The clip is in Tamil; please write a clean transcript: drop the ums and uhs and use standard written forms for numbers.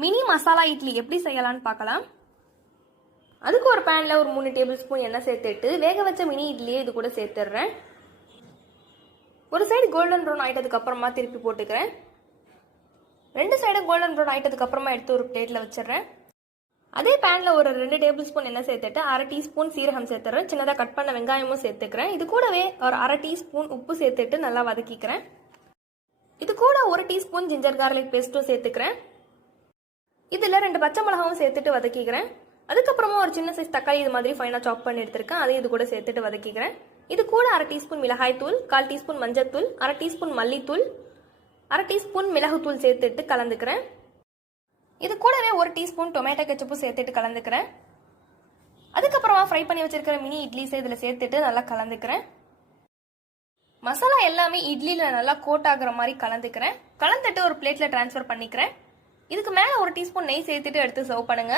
மினி மசாலா இட்லி எப்படி செய்யலாம்னு பார்க்கலாம். அதுக்கு ஒரு பேனில் ஒரு 3 டேபிள் ஸ்பூன் எண்ணெய் சேர்த்துட்டு வேக வச்ச மினி இட்லியை இது கூட சேர்த்துடுறேன். ஒரு சைடு கோல்டன் ப்ரௌன் ஆகிட்டதுக்கு அப்புறமா திருப்பி போட்டுக்கிறேன். 2 சைடும் கோல்டன் ப்ரௌன் ஆகிட்டதுக்கு அப்புறமா எடுத்து ஒரு பிளேட்டில் வச்சிடுறேன். அதே பேனில் ஒரு 2 டேபிள் ஸ்பூன் எண்ணெய் சேர்த்துட்டு 1/2 டீஸ்பூன் சீரகம் சேர்த்துறேன். சின்னதாக கட் பண்ண வெங்காயமும் சேர்த்துக்கிறேன். இது கூடவே ஒரு 1/2 டீஸ்பூன் உப்பு சேர்த்துட்டு நல்லா வதக்கிக்கிறேன். இது கூட 1 டீஸ்பூன் ஜிஞ்சர் கார்லிக் பேஸ்ட்டும் சேர்த்துக்கிறேன். இதில் 2 பச்சை மிளகாவும் சேர்த்துட்டு வதக்கிக்கிறேன். அதுக்கப்புறமா ஒரு சின்ன சைஸ் தக்காளி இது மாதிரி ஃபைனாக சாப் பண்ணி எடுத்திருக்கேன். அதையும் இது கூட சேர்த்துட்டு வதக்கிக்கிறேன். இது கூட 1/2 டீஸ்பூன் மிளகாய் தூள், 1/4 டீஸ்பூன் மஞ்சள் தூள், 1/2 டீஸ்பூன் மல்லித்தூள், 1/2 டீஸ்பூன் மிளகுத்தூள் சேர்த்துட்டு கலந்துக்கிறேன். இது கூடவே 1 டீஸ்பூன் டொமேட்டோ கெச்சப்பும் சேர்த்துட்டு கலந்துக்கிறேன். அதுக்கப்புறமா ஃப்ரை பண்ணி வச்சிருக்கிற மினி இட்லிஸை இதில் சேர்த்துட்டு நல்லா கலந்துக்கிறேன். மசாலா எல்லாமே இட்லியில் நல்லா கோட் ஆகுற மாதிரி கலந்துக்கிறேன். கலந்துட்டு ஒரு பிளேட்டில் ட்ரான்ஸ்ஃபர் பண்ணிக்கிறேன். இதுக்கு மேலே 1 டீஸ்பூன் நெய் சேர்த்துட்டு எடுத்து சர்வ் பண்ணுங்க.